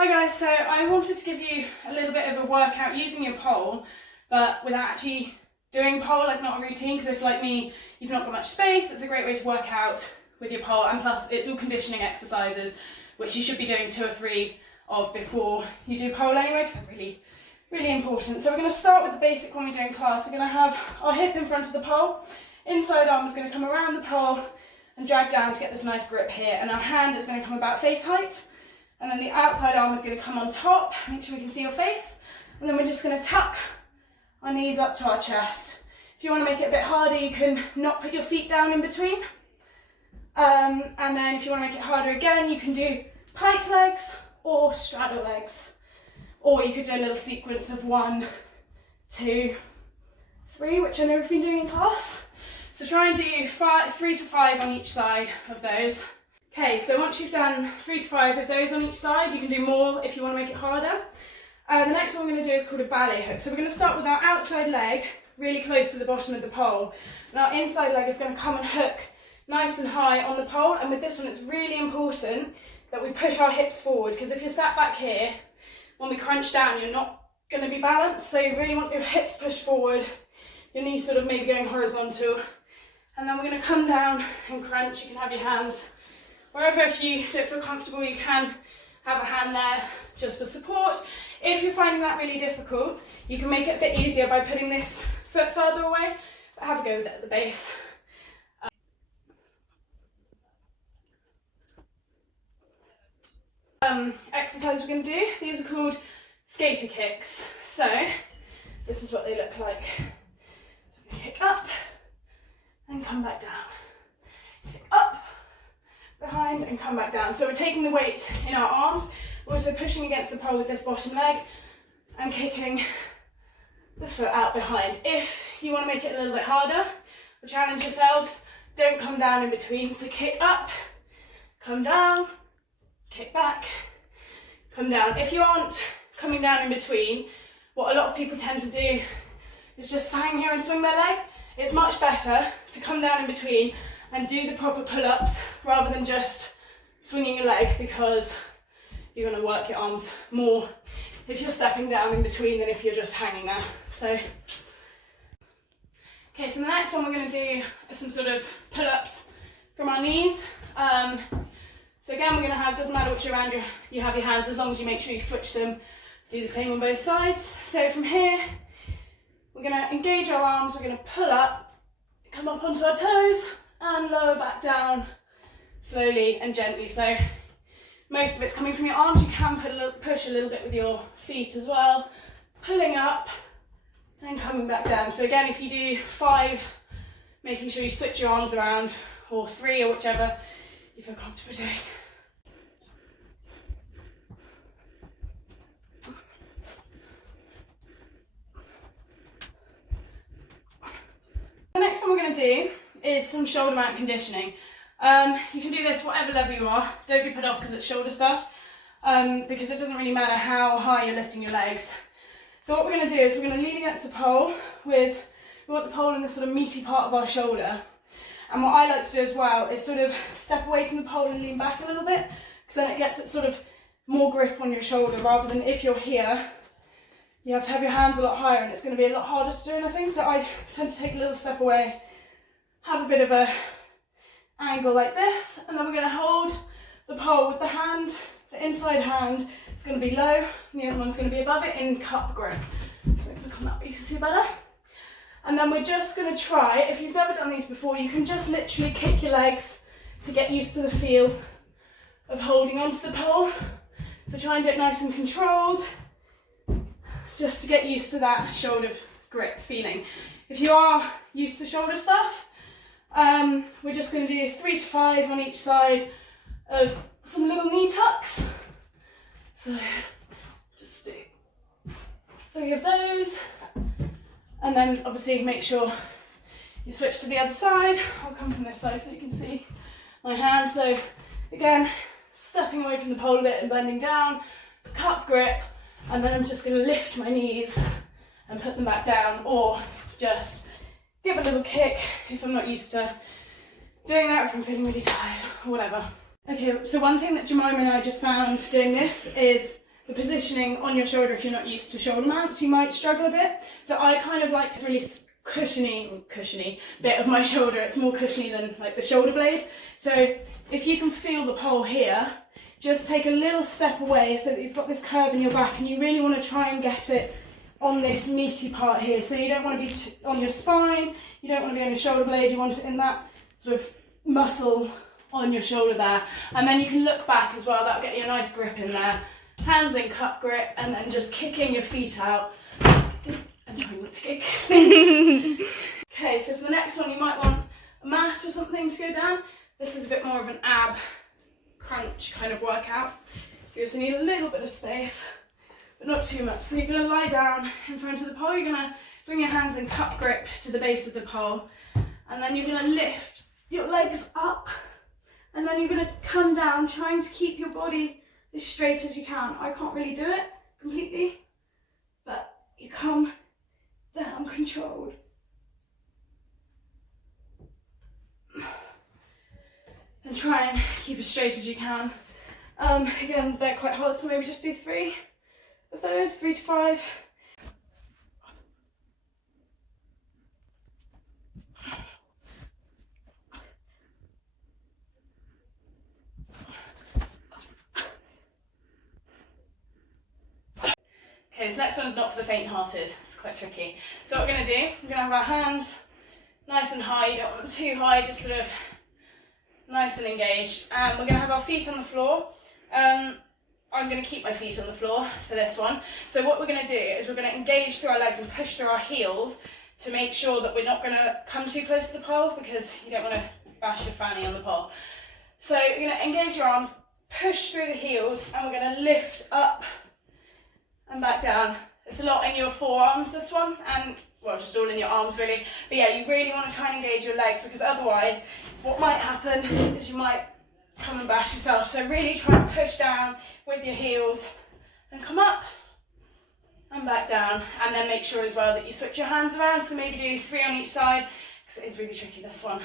Hi guys, so I wanted to give you a little bit of a workout using your pole, but without actually doing pole, like not a routine, because if like me, you've not got much space, that's a great way to work out with your pole, and plus it's all conditioning exercises, which you should be doing 2 or 3 of before you do pole anyway, because they're really, really important. So we're going to start with the basic one we do in class. We're going to have our hip in front of the pole, inside arm is going to come around the pole and drag down to get this nice grip here, and our hand is going to come about face height. And then the outside arm is going to come on top, make sure we can see your face. And then we're just going to tuck our knees up to our chest. If you want to make it a bit harder, you can not put your feet down in between. And then if you want to make it harder again, you can do pike legs or straddle legs. Or you could do a little sequence of 1, 2, 3, which I know we've been doing in class. So try and do 3 to 5 on each side of those. Okay, so once you've done 3 to 5 of those on each side, you can do more if you want to make it harder. The next one we're going to do is called a ballet hook. So we're going to start with our outside leg really close to the bottom of the pole. And our inside leg is going to come and hook nice and high on the pole. And with this one, it's really important that we push our hips forward, because if you're sat back here, when we crunch down, you're not going to be balanced. So you really want your hips pushed forward, your knees sort of maybe going horizontal. And then we're going to come down and crunch. You can have your hands wherever. If you don't feel comfortable, you can have a hand there just for support. If you're finding that really difficult, you can make it a bit easier by putting this foot further away, but have a go with it at the base. Exercise we're going to do, these are called skater kicks. So this is what they look like. So we kick up and come back down. Kick up, behind, and come back down. So we're taking the weight in our arms, we're also pushing against the pole with this bottom leg and kicking the foot out behind. If you want to make it a little bit harder or challenge yourselves, don't come down in between. So kick up, come down, kick back, come down. If you aren't coming down in between, what a lot of people tend to do is just hang here and swing their leg. It's much better to come down in between and do the proper pull-ups rather than just swinging your leg, because you're going to work your arms more if you're stepping down in between than if you're just hanging there. So, okay, so the next one we're going to do is some sort of pull-ups from our knees. So again, we're going to have, doesn't matter which around you have your hands, as long as you make sure you switch them, do the same on both sides. So from here, we're going to engage our arms, we're going to pull up, come up onto our toes, and lower back down slowly and gently. So most of it's coming from your arms. You can push a little bit with your feet as well, pulling up and coming back down. So again, if you do 5, making sure you switch your arms around, or 3, or whichever you feel comfortable doing. The next one we're going to do is some shoulder mount conditioning. You can do this whatever level you are. Don't be put off because it's shoulder stuff, because it doesn't really matter how high you're lifting your legs. So what we're going to do is we're going to lean against the pole we want the pole in the sort of meaty part of our shoulder. And what I like to do as well is sort of step away from the pole and lean back a little bit, because then it gets it sort of more grip on your shoulder, rather than if you're here, you have to have your hands a lot higher and it's going to be a lot harder to do anything. So I tend to take a little step away, have a bit of a angle like this, and then we're going to hold the pole with the hand, the inside hand is going to be low and the other one's going to be above it in cup grip. So click on that so you can see better. And then we're just going to try, if you've never done these before, you can just literally kick your legs to get used to the feel of holding onto the pole. So try and do it nice and controlled, just to get used to that shoulder grip feeling. If you are used to shoulder stuff, we're just going to do 3 to 5 on each side of some little knee tucks. So just do 3 of those, and then obviously make sure you switch to the other side. I'll come from this side so you can see my hand. So again, stepping away from the pole a bit and bending down, the cup grip, and then I'm just going to lift my knees and put them back down, or just give a little kick if I'm not used to doing that, if I'm feeling really tired or whatever. Okay, so one thing that Jemima and I just found doing this is the positioning on your shoulder, if you're not used to shoulder mounts, you might struggle a bit. So I kind of like this really cushiony bit of my shoulder. It's more cushiony than like the shoulder blade. So if you can feel the pole here, just take a little step away so that you've got this curve in your back, and you really want to try and get it on this meaty part here. So you don't want to be on your spine, you don't want to be on your shoulder blade, you want it in that sort of muscle on your shoulder there. And then you can look back as well, that'll get you a nice grip in there. Hands in cup grip, and then just kicking your feet out and trying not to kick things. Okay, so for the next one you might want a mat or something to go down. This is a bit more of an ab crunch kind of workout. You also need a little bit of space, but not too much. So you're going to lie down in front of the pole, you're going to bring your hands in cup grip to the base of the pole, and then you're going to lift your legs up, and then you're going to come down, trying to keep your body as straight as you can. I can't really do it completely, but you come down controlled. And try and keep as straight as you can. Again, they're quite hard, so maybe just do 3 of those, 3 to 5. Okay, this next one's not for the faint-hearted. It's quite tricky. So what we're going to do, we're going to have our hands nice and high. You don't want them too high, just sort of nice and engaged. And we're going to have our feet on the floor. I'm going to keep my feet on the floor for this one. So what we're going to do is we're going to engage through our legs and push through our heels to make sure that we're not going to come too close to the pole, because you don't want to bash your fanny on the pole. So you're going to engage your arms, push through the heels, and we're going to lift up and back down. It's a lot in your forearms, this one, and well, just all in your arms really. But yeah, you really want to try and engage your legs, because otherwise what might happen is you might come and bash yourself. So really try and push down with your heels and come up and back down. And then make sure as well that you switch your hands around, so maybe do 3 on each side, because it is really tricky, this one.